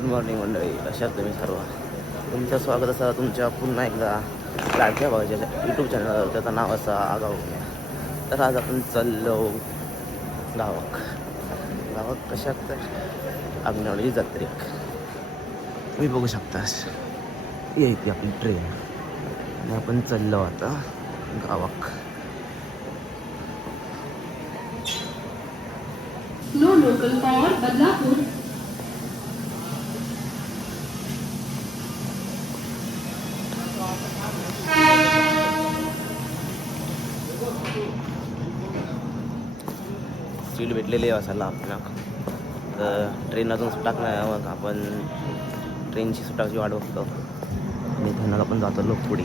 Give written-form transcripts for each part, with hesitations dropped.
Good morning मंडळी, कशा आहात तुम्ही सर्व. तुमचं स्वागत असा तुमच्या पुन्हा एकदा लाडक्या भावाच्या यूट्यूब चॅनलवर. त्याचं नाव असं आगाऊ. तर आज आपण चाललो गावाक कशात तर आग्नेवाडी जत्रेक. तुम्ही बघू शकता येते आपली ट्रेन आणि आपण चाललो आता गावाक. No local for Badlapur. Seat भेटलेली आहे असायला आपल्याला. तर ट्रेन अजून सुटाक नाही, मग आपण ट्रेनची सुटाची वाट बघतो आणि त्यांना आपण जातो लोक पुढे.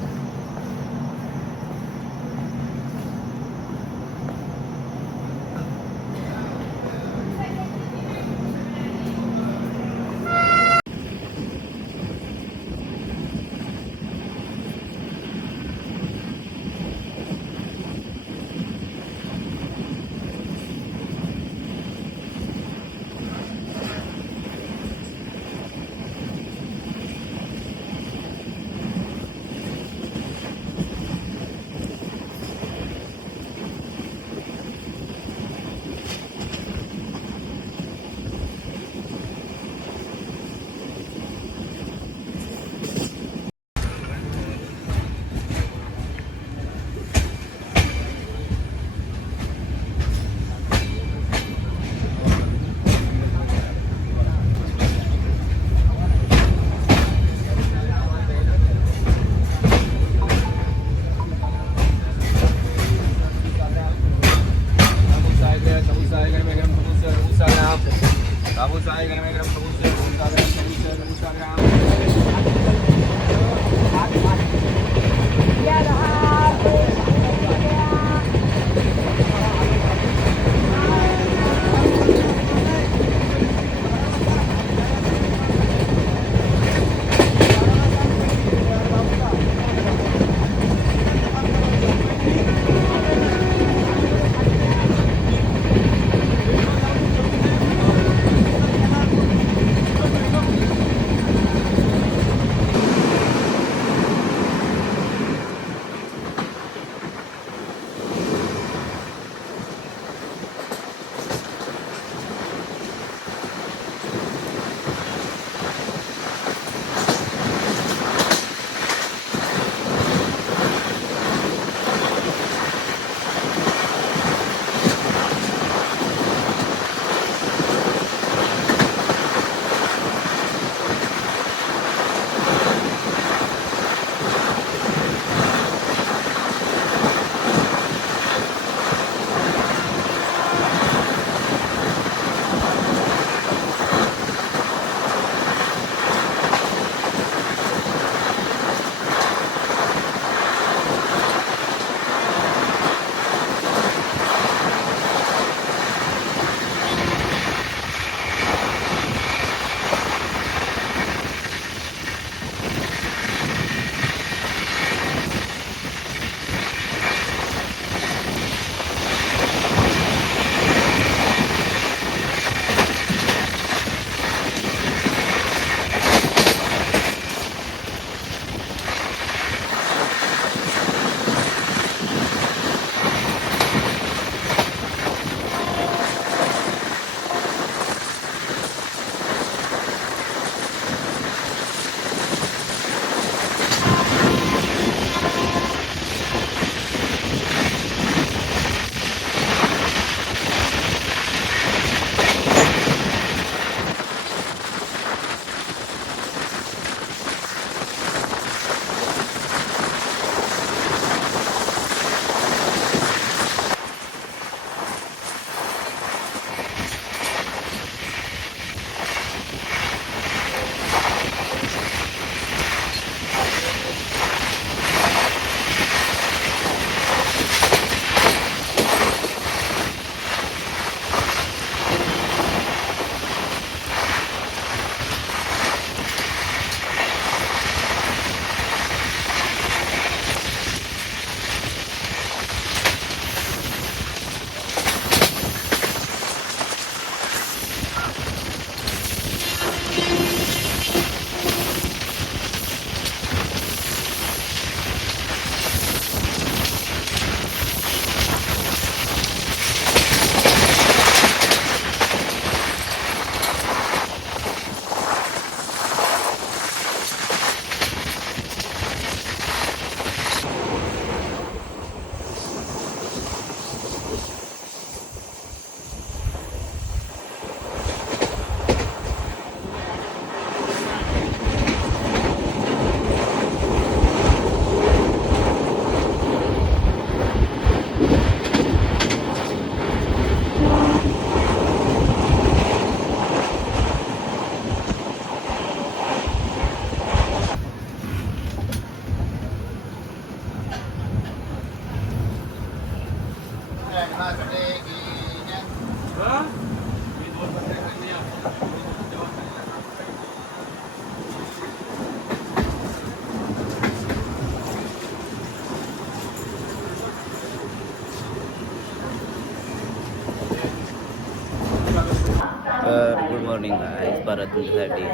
तर गुड मॉर्निंग गाईज, परत तुमच्यासाठी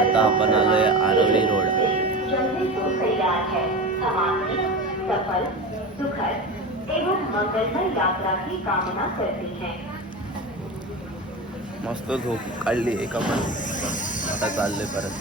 आता आपण आलोय आरवली रोड. सफल सुखद एवं मंगलमय यात्रा की कामना करती हैं. मस्त झोप काढली एका पण. आता चाललोय परत.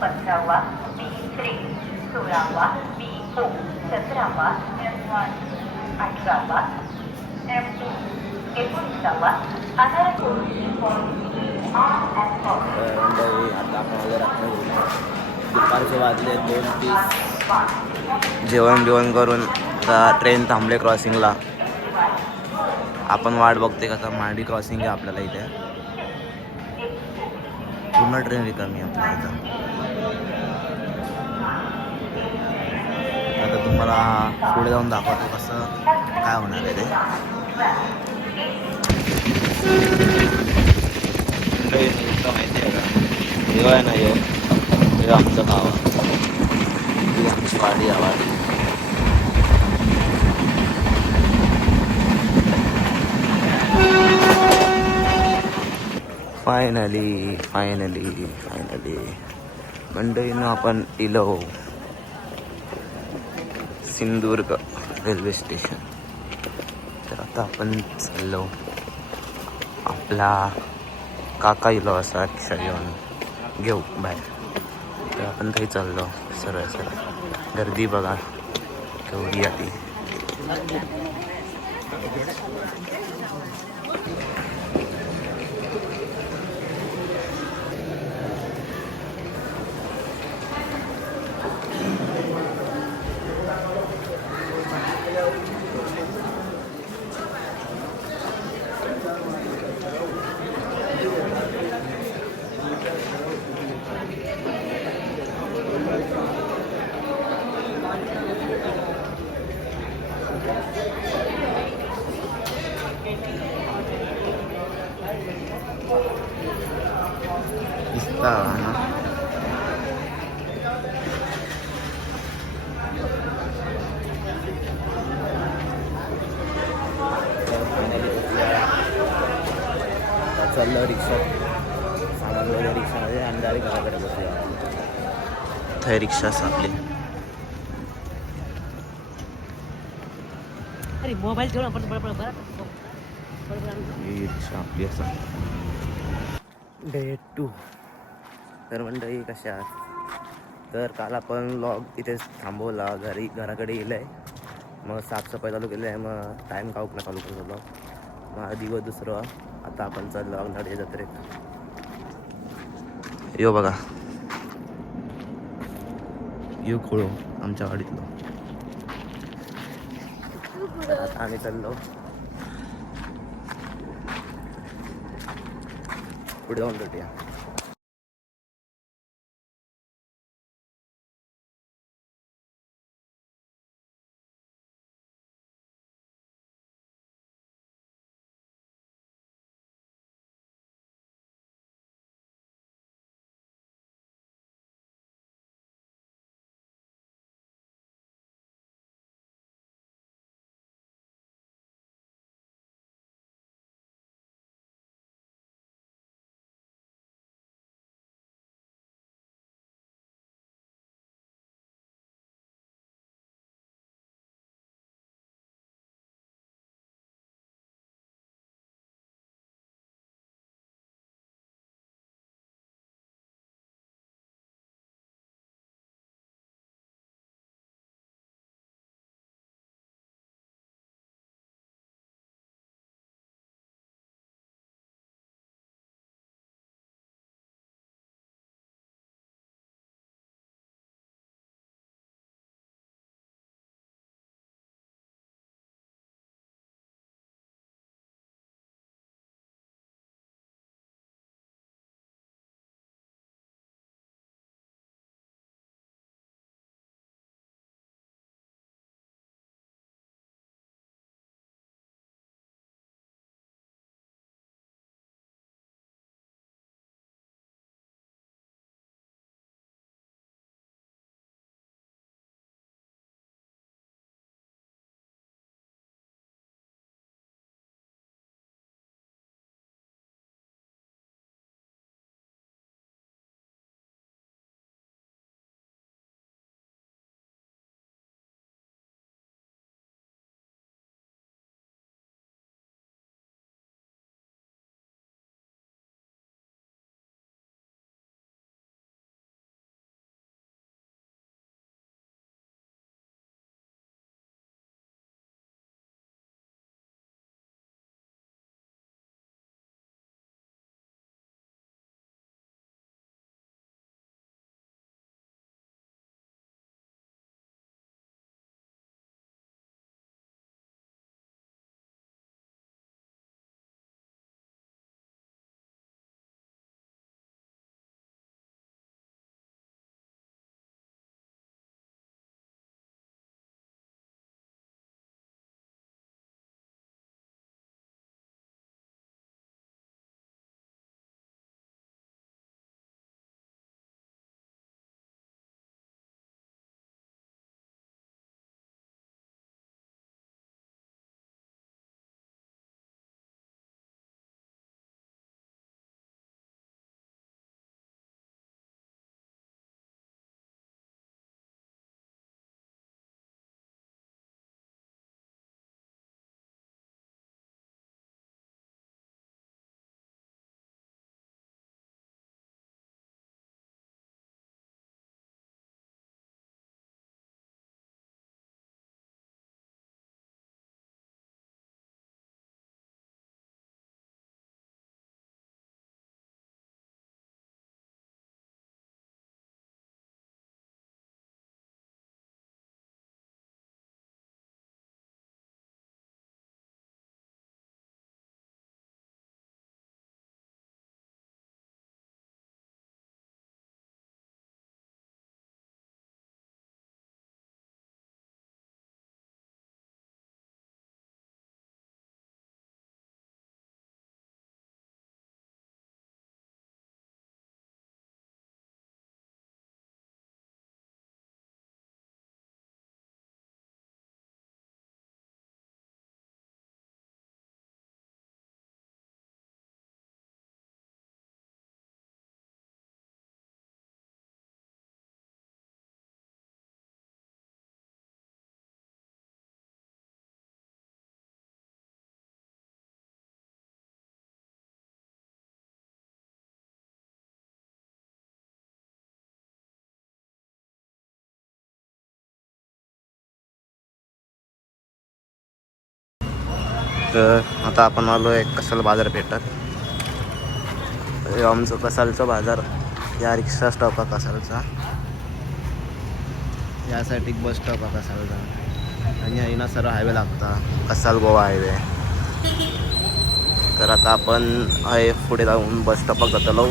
पंधरावा बी Shri 16वा B O 17वा M1 18वा M2 19वा आधार तर मंडळी, आता आपण आलो रत्नागिरीला. दुपारचे वाजले 2:30. जेवण करून आता ट्रेन थांबले क्रॉसिंगला. आपण वाट बघते कसा मांडी क्रॉसिंग आहे आपल्याला इथे. पूर्ण ट्रेन रिकामी आहे आपल्या इथं. आता तुम्हाला पुढे जाऊन दाखवतो कसं काय होणार आहे ते. माहिती आहे का, हे आहे ना, हे आमचं गाव, ही आमची वाडी आहे वाडी. फायनली मंडळीनं आपण इलो सिंधुदुर्ग रेल्वे स्टेशन. तर आता आपण चाललो आपला काका इलो असा रिक्षा घेऊन घेऊ बाहेर. तर आपण काही चाललो सरळ. गर्दी बघा केवढी आली. शकता ना. चाललं रिक्षा, सामान वगैरे रिक्षामध्ये आणि डायरेक्ट घराकडे बसूया. थे रिक्षा सापली. अरे मोबाईल ठेवून आपण ही रिक्षा आपली असा. डे 2. तर मंडळी कशा आहात? तर काल आपण लॉग इथेच थांबवला, घराकडे गेलं आहे. मग साफसफाई चालू केली आहे, मग टाईम काउकला चालू करतो लॉग. मग दिवस दुसरं आता आपण चाललो अगनाडे जत्रेत. यो बघा, यो खोळो आमच्या गाडीतलं. आता आम्ही चाललो पुढे जाऊन भेटूया. तर आता आपण आलो आहे कसाल बाजारपेठात. आमचं कसालचा बाजार या रिक्षा स्टॉप आहे कसालचा, यासाठी बस स्टॉप आहे कसालचा. आणि आहे सरळ हायवे लागता, कसाल गोवा हायवे. तर आता आपण आहे पुढे जाऊन बस स्टॉपात जातलो,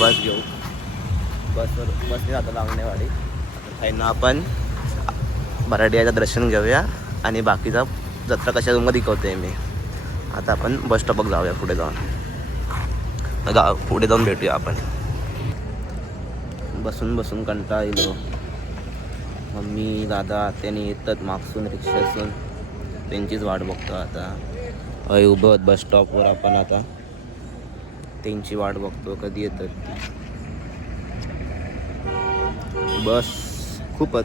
बस घेऊ. बसने जातो लावणेवाडी. त्यांना आपण बराडियाचं दर्शन घेऊया आणि बाकीचा जत्रा कशा तुम्हाला दिखवते मी. आता आपण बस स्टॉपात जाऊया, पुढे जाऊन पुढे जाऊन भेटूया आपण. बसून बसून कंटाळा येलो. मम्मी दादा त्यांनी येतात मागसून रिक्षासून, त्यांचीच वाट बघतो आता. उभं बस स्टॉपवर आपण आता त्यांची वाट बघतो कधी येतात ती. बस खूपच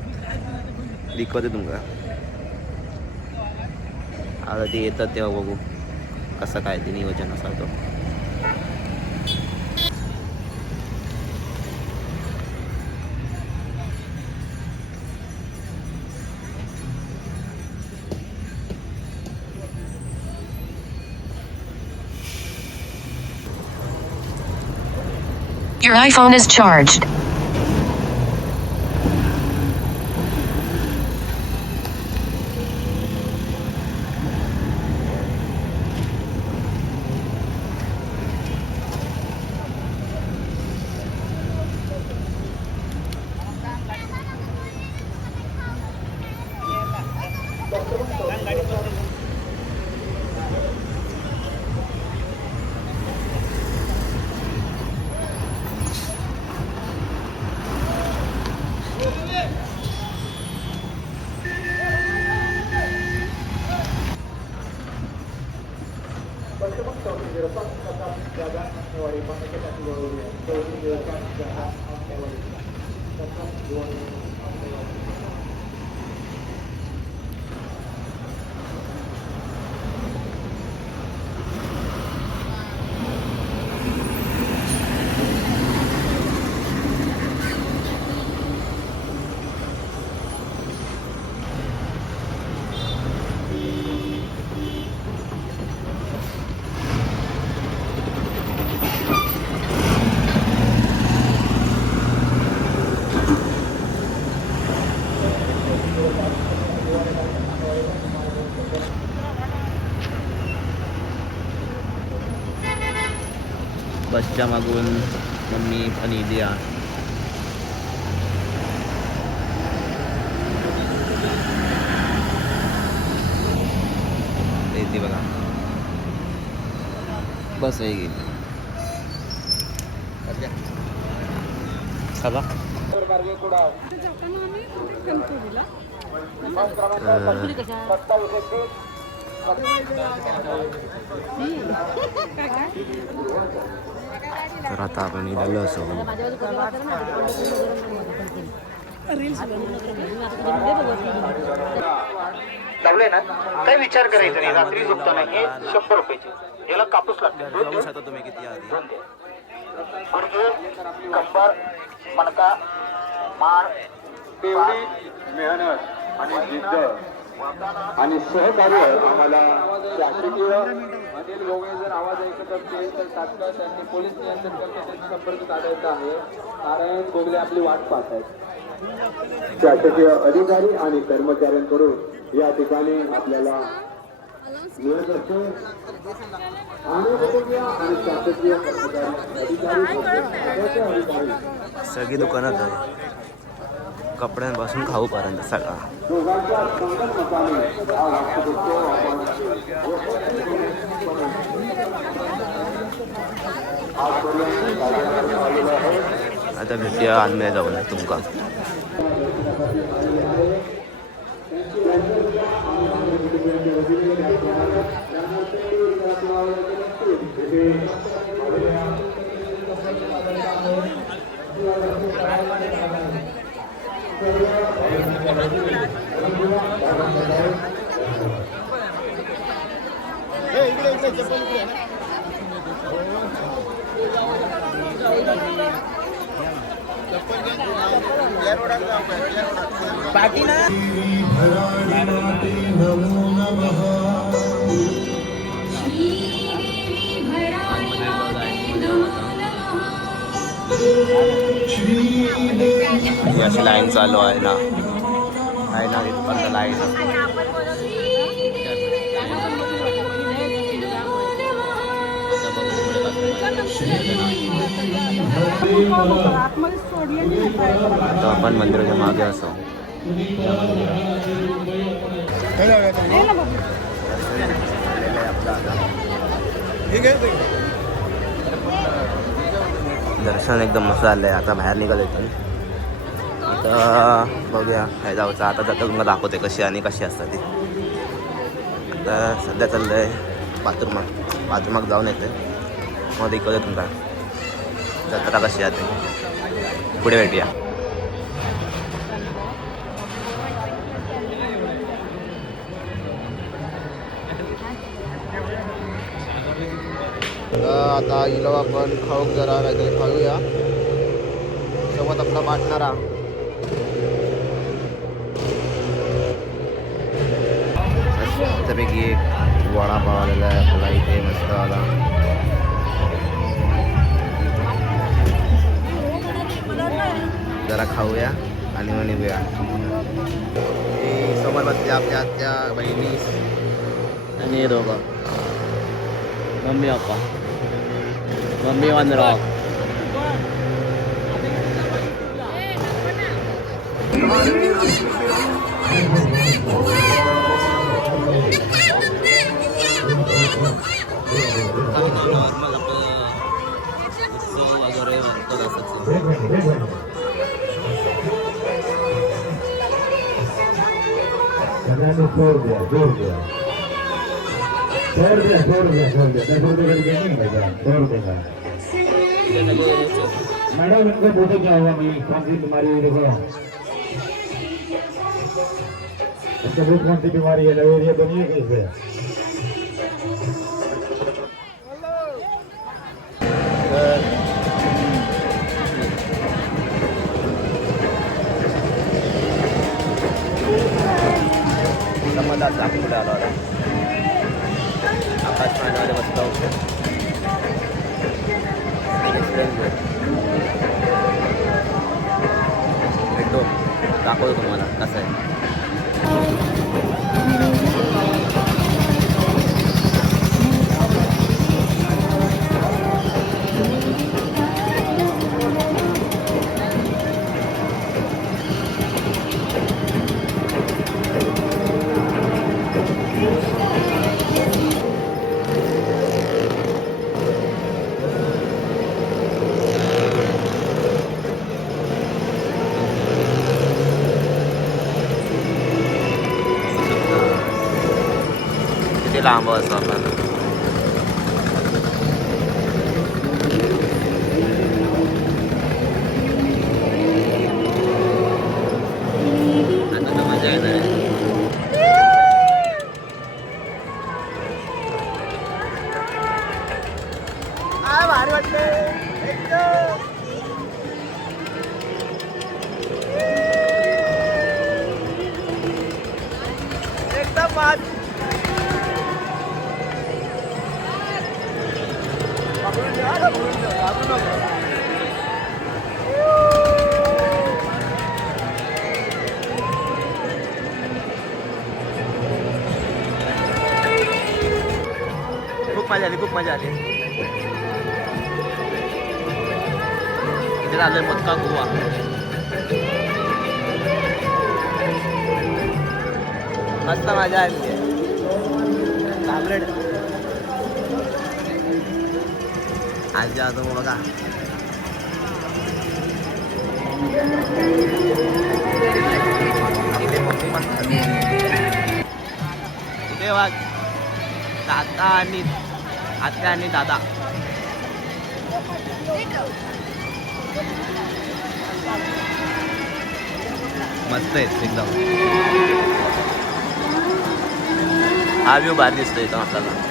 दिखवते तुमका. आता ते येतात तेव्हा बघू कसं काय ते नियोजन असा तो. Your iPhone is charged. बसच्या मागून मम्मी पण इलिया. येते बघा, बस आहे गेली. चला तर आता आपण इलेलो असो. लावले ना काय विचार करायचा नाही. रात्री झोपताना हे 100 रुपयाचे याला कापूस लागतो. बघू शकता तुम्ही किती आधी. गुडघे, कंबर, मणका, मान, तेवढी मेहनत आणि जिद्द आणि सहकार्य आम्हाला शासकीय अनिल गोगळे जर आवाज ऐकत असतील तर तात्काळ त्यांनी पोलीस नियंत्रण करते त्यांचा संपर्क साधायचा आहे, कारण गोगले आपली वाट पाहत आहेत. शासकीय अधिकारी आणि कर्मचाऱ्यांकडून या ठिकाणी आपल्याला मिळत असते आणि शासकीय अधिकारी सगळी दुकानात आहे, कपड्यांपासून खाऊपर्यंत सगळा. आता भेटूया आणण्या जाऊन तुमका. पाठी ना ही अशी लाईन चालू आहे ना इथपर्यंत लाईन आता आपण मंदिराच्या मागे असो. दर्शन एकदम मस्त झालंय. आता बाहेर निघाल इथून. आता बघूया काय जायचं. आता तुम्हाला दाखवते कशी आणि कशी असतात ती. आता सध्या चाललंय बाथरूमात जाऊन येते मग इकडे तुमचा जत्रा कशी आहे पुढे भेटूया. आता गेलो आपण खाऊक जरा काहीतरी खाऊया. सोबत आपला पार्टनर मस्तपैकी एक वडापाव आलेला आहे आपला इथे मस्त आला. जरा खाऊया आणि मग निघूया. समोर बसले आपल्या आत्या बहिणी आणि हे दोघं mummy papa. Mummy one rock. Normal आपलं उत्सव वगैरे म्हणतात असंच. मैडम इनको फोटो क्या हुआ मैं कौन सी बीमारी है देखो इसका वो कौन सी बीमारी है लवेरिया बनी है कैसे आपण कुठे आलो आता आकाश पाण्यामध्ये बसलो भेटतो दाखवतो तुम्हाला कसं आहे. लांब असतो आपल्याला. आता मजा येणार आहे. भारी वाटले एकदम भारी. खूप मजा आली. इथे झालंय मटका गोवा. मस्त मजा आली. आजी आजोबा बघा. इथे मम्मी पण इथे बघ दादा आणि आत्या आणि दादा. मस्त आहेत एकदम. हा व्ह्यू भारी दिसतो इथं आपल्याला.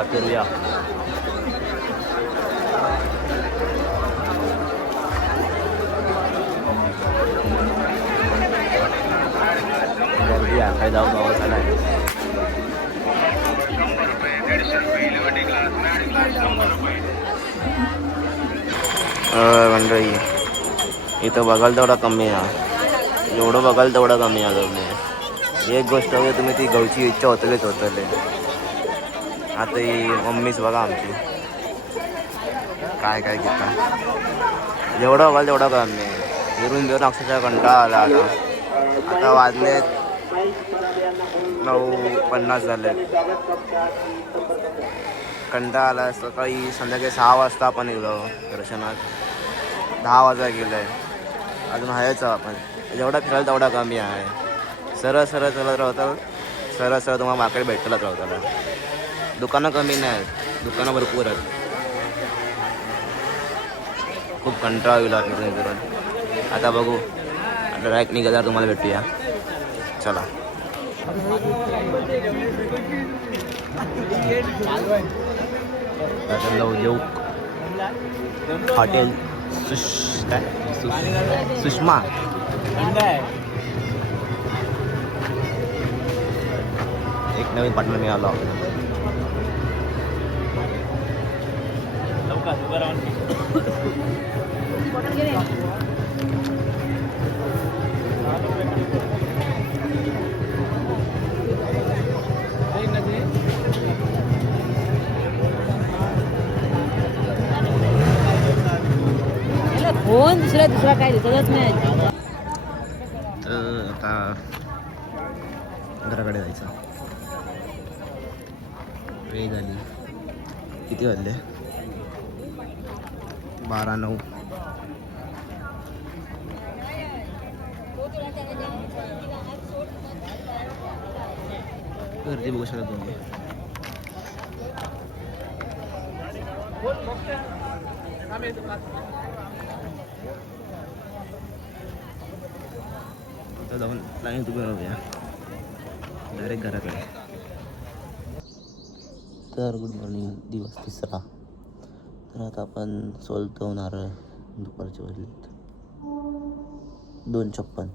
चला फिरूया. गर्दी आहे काय जाऊ गावाचा नाही. मंडळी इथं बघाल तेवढा कमी आहे. जेवढं बघाल तेवढा कमी आहे तुम्ही. एक गोष्ट म्हणजे तुम्ही ती गावची इच्छा होतलेच होतले. आता ही मम्मीच बघा आमची काय काय घेता. जेवढं बघाल तेवढा कमी आहे. फिरून अक्षरशः कंटाळा आला आता. आता वाजले 9:50 झाले. कंटाळा आला. सकाळी संध्याकाळी 6 वाजता आपण गेलो दर्शनात. 10 वाजता गेलो आहे. अजून आहेच आपण. जेवढा फिरायला तेवढा कमी आहे. सरळ सरळ चलत राहतं. सरळ सरळ तुम्हाला मार्केट भेटतलंच राहतं. दुकानं कमी नाही आहेत. दुकानं भरपूर आहेत. खूप कंटाळा येईल फिरून. आता बघू. आता डायरेक्ट निघाल्यावर तुम्हाला भेटूया. चला. आता जाऊ जेऊ हॉटेल सुषमा. एक नवीन पार्टनर मिळाला. फोन दुसरा काय दिसतच नाही. तर आता घराकडे जायचं. वेळ झाली. किती वाजले? 12:09. गर्दी बघू शकता तुम्ही. आता जाऊन लाईन तुम्ही राहूया डायरेक्ट घराकडे. तर गुड मॉर्निंग. दिवस 3रा. तर आता आपण सोलतो नारळ. दुपारचे वाजलेत 2:56.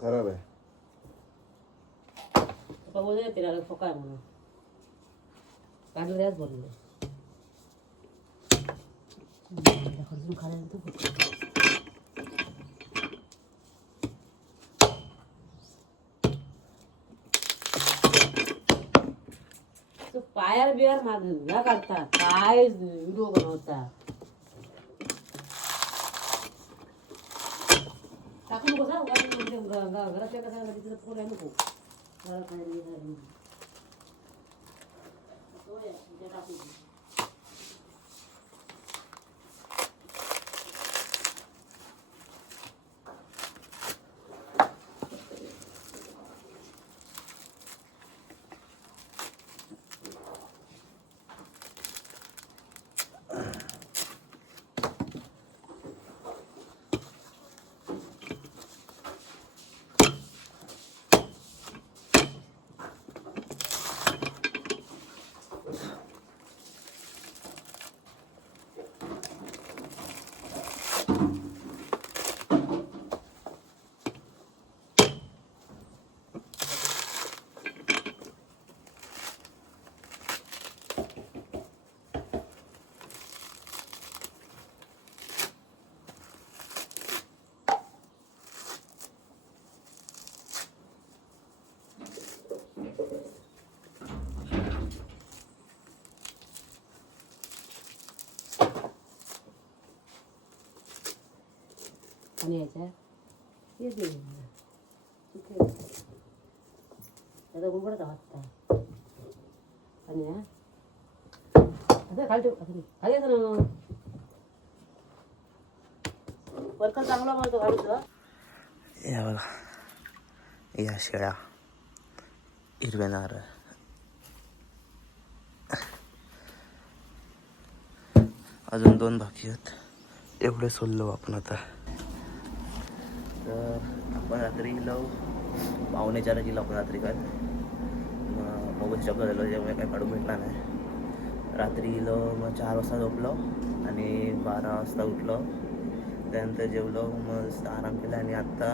खराब आहे. बोलले तिला फोकाय म्हणून काढलं द्याच बोलले. पायार बियार माग या काढता काय व्हिडिओ बनवता. टाकून बसा घरातल्या कसा तिथं फोन आहे नको. पाणी यायच्या येते त्याचा गुंबडचा वाटता पाणी हा असं खाली ठेव असं खाली असं ना वर्कर चांगला मारतो घालूचं या बघा या शेळ्या हिरव्या नारळ अजून 2 बाकी आहेत एवढे सोडलो आपण आता तर आपण रात्री गेलो 3:45 गेलो आपण रात्री काल मोबाईल शॉप झालो त्यामुळे काही काढून भेटला नाही रात्री गेलो मग 4 वाजता झोपलो आणि 12 वाजता उठलो त्यानंतर जेवलो मस्त आराम केला आणि आत्ता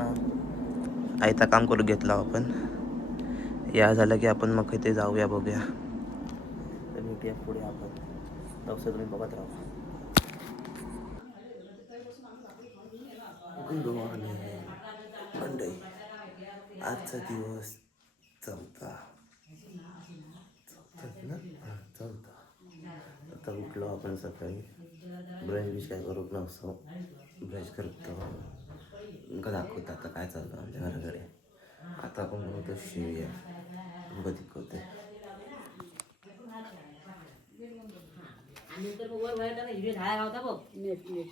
आयता काम करून घेतलं आपण या झालं की आपण मग इथे जाऊया बघूया तर भेटूया पुढे आपण तसं तुम्ही बघत राहा गुड मॉर्निंग मंडई आजचा दिवस चौथा आता उठलो आपण सकाळी ब्रश काय करू नसतो ब्रश करतो का दाखवतो आता काय चालतं आमच्या घराकडे आता आपण बनवतो शिव्या बघते आणि नंतर मग वर व्हायला ना हिरवे झाडा लावता बघ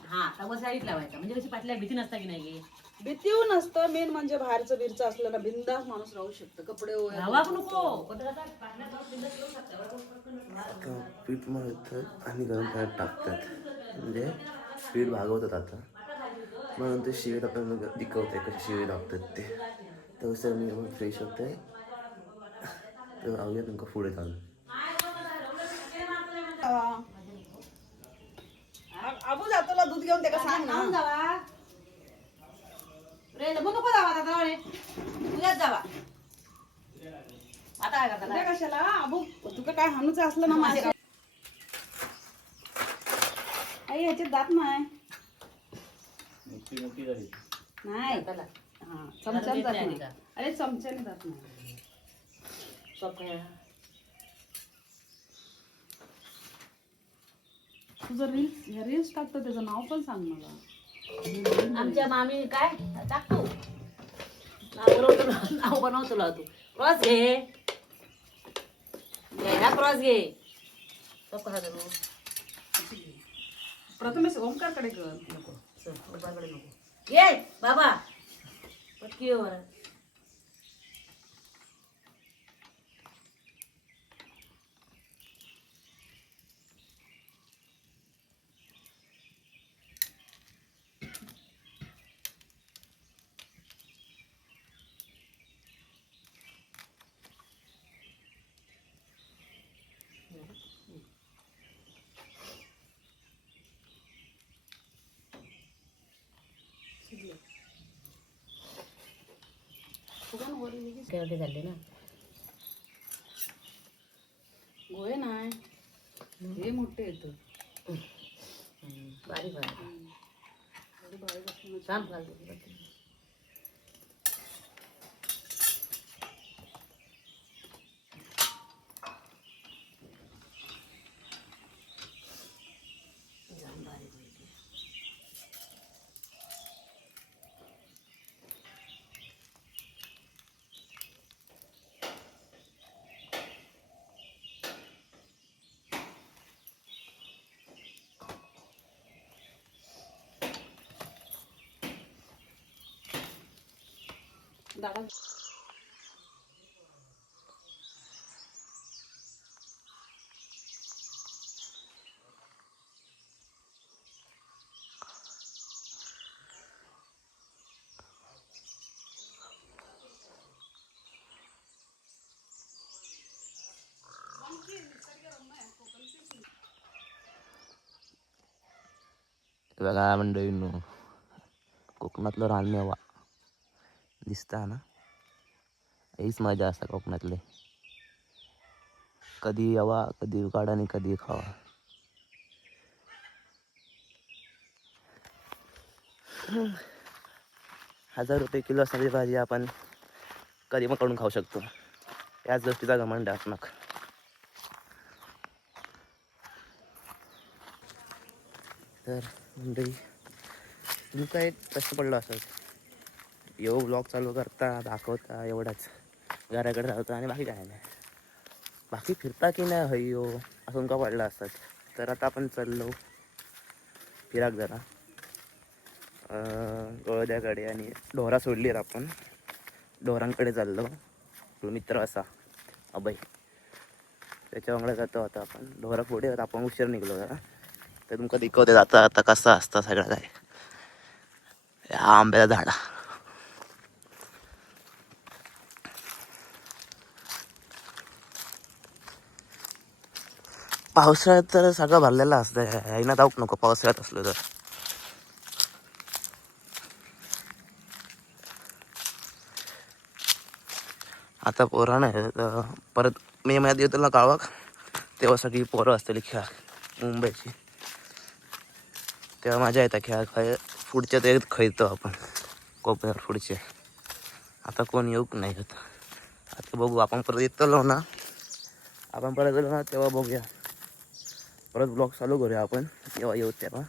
हा तवा साईड लावायचा म्हणजे कशी पाटल्या भीती नसता की नाही भीतीव नसतं मेन म्हणजे बाहेरचं बिरचं असलं ना बिंदास माणूस राहू शकतं कपडे धावाक नको आता पीठ मळतात आणि गरम पाण्यात टाकतात म्हणजे पीठ भागवतात आता मग नंतर शिवे टाकताना दिखवते कसे शिवे टाकतात ते तसं मी मग फ्रेश होते तर राहूया तुमका पुढे चालू आबू जातो दूध घेऊन त्याला सांग ना जावा रे मग नको जावा आता रे तुझ्याच जावा आता काय करता उद्या कशाला आबू तुला काय हाणूच असलं ना माझ्या आई ह्याच्यात दात नाही नाही हा चमच्याने दात नाही अरे चमच्याने दात नाही सब काय तुझं रील्स टाकतो त्याचं नाव पण सांग मला आमच्या मामी काय टाकतो नाव बनवतो तुला तू क्रॉस घे क्रॉस घे सब कसा करू प्रथमेश ओमकारकडे कर नको ओमकारकडे नको ये बाबा पटकी हो केवढे झाले ना गोळे नाही हे मोठे येतं बारीक बारीक छान दादा बघा मंडळींनो कोकणातलं रानमेवा दिसता ना हीच मजा असता कोकणातले कधी यावा कधी काढा आणि कधी खावा ₹1000 किलो असणारी भाजी आपण कधी पण काढून खाऊ शकतो याच गोष्टीचा घमंड आहे आपणाक तर मंडळी तुमका एक प्रश्न पडलो असत यो ब्लॉग चालू करता दाखवता एवढाच घराकडे राहता आणि बाकी काय नाही बाकी फिरता की नाही हयो असं तुमका पडलं असतात तर आता आपण चाललो फिराक जरा गळद्याकडे आणि ढोरा सोडली आपण ढोरांकडे चाललो तो मित्र असा अभय त्याच्या वांगडा जातो आता आपण ढोरा पुढे आपण उशीर निघलो जरा तर तुमका दिखवते जाता आता कसा असता सगळं काय या आंब्याचा झाडा पावसाळ्यात तर सगळं भरलेलं असतं यायना जाऊक नको पावसाळ्यात असलं तर आता पोरं नाही तर परत मे महिन्यात येतो ना गावाक तेव्हा सगळी पोरं असतली खेळा मुंबईची तेव्हा मजा येतात खेळा खाय पुढच्या ते खयतो आपण कोपऱ्यावर पुढचे आता कोण येऊक नाही येत आता बघू आपण परत येतलो ना आपण परत येतो ना तेव्हा बघूया परत ब्लॉग चालू करूया आपण जेव्हा येऊ तेव्हा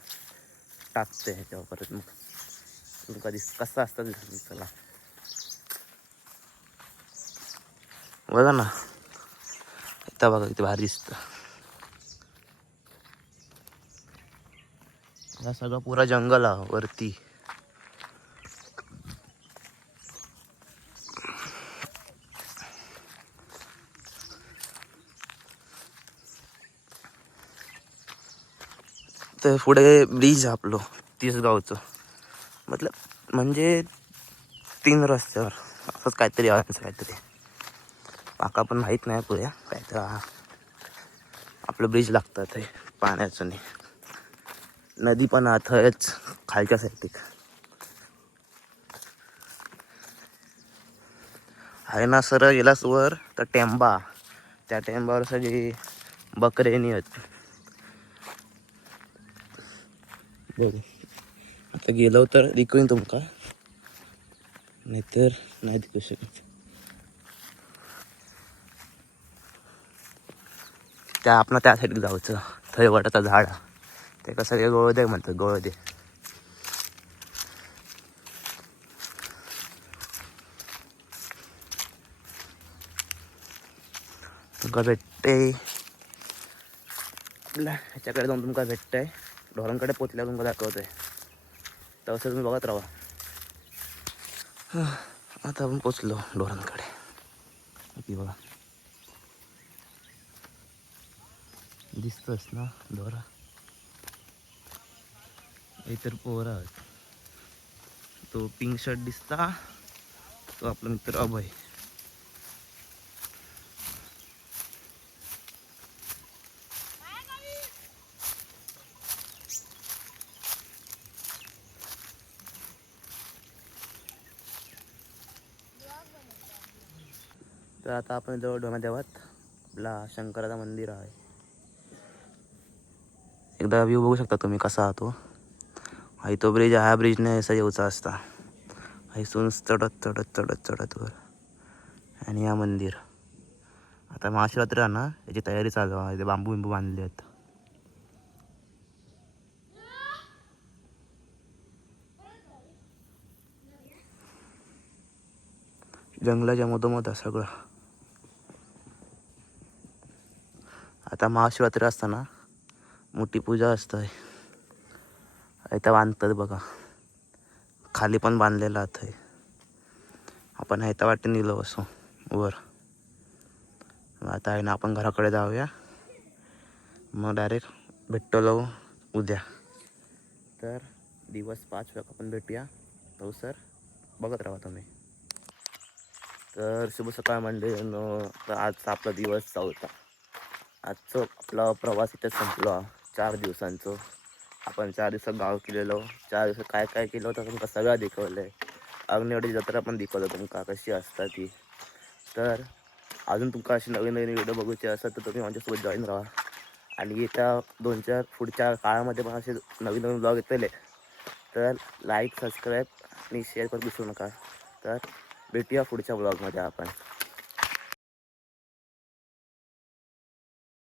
टाकते तेव्हा परत मग तुमका कसं असतं चला बघा ना आता बघा किती भारी दिसतं हा सगळं पुरा जंगल आहे वरती तर पुढे ब्रिज आपलो 30 गावचं म्हणजे 3 रस्त्यावर असंच काहीतरी आहे काहीतरी माका पण माहीत नाही पुऱ्या काय तर आपलं ब्रिज लागतात हे पाण्याचं नाही नदी पण थंयच खालच्या साईडीक आहे ना सर गेलास वर तर टेंबा त्या टेंबावर सगळी बकऱ्यानी आहेत बघू आता गेलो तर दिकून तुमका नाहीतर नाही दिकू शकत त्या आपण त्या साईडला जायचं थंय वडाचं झाड ते कसं हे गोळदे म्हणतात गोळदे तुमका भेटते ह्याच्याकडे जाऊन तुमका भेटतंय ढोरांकडे पोचल्यावर तुमका दाखवतोय तसं तुम्ही बघत राहा आता आपण पोचलो ढोरांकडे बघा दिसतोस ना ढोरा इतर पोहरा आहेत तो पिंक शर्ट दिसता तो आपला मित्र अभय तर आता आपण जवळ डोंगरदेवात आपला शंकराचा मंदिर आहे एकदा व्ह्यू बघू शकता तुम्ही कसा हा तो ब्रिज ह्या ब्रिजने असा येऊचा असता हैसून चढत वर आणि या मंदिर आता महाशिवरात्री आहे ना याची तयारी चालू आहे बांबू बिंबू बांधले आहेत जंगलाच्या मधोमध सगळं आता महाशिवरात्री असताना मोठी पूजा असते इथं बांधतात बघा खाली पण बांधलेलं आहे आपण ह्याच्या वाटेने निघलो असो वर आता आहे ना आपण घराकडे जाऊया मग डायरेक्ट भेटतो उद्या तर दिवस 5 वाजता आपण भेटूया तो सर बघत राहा तुम्ही तर शुभ सकाळ मंडळी तर आजचा आपला दिवस चौथा आजचं आपला प्रवास इथं संपलो 4 दिवसांचं आपण 4 दिवसात गाव केलेलो 4 दिवसात काय काय केलं होतं तुमका सगळं दाखवलं आहे अग्निवडी जत्रा पण दाखवलं तुमका कशी असतात ती तर अजून तुमका अशी नवीन नवीन व्हिडिओ बघूचे असतात तर तुम्ही माझ्यासोबत जॉईन राहा आणि येत्या 2-4 पुढच्या काळामध्ये पण असे नवीन नवीन ब्लॉग येतले तर लाईक सबस्क्राईब आणि शेअर करू विसरू नका तर भेटूया पुढच्या ब्लॉगमध्ये आपण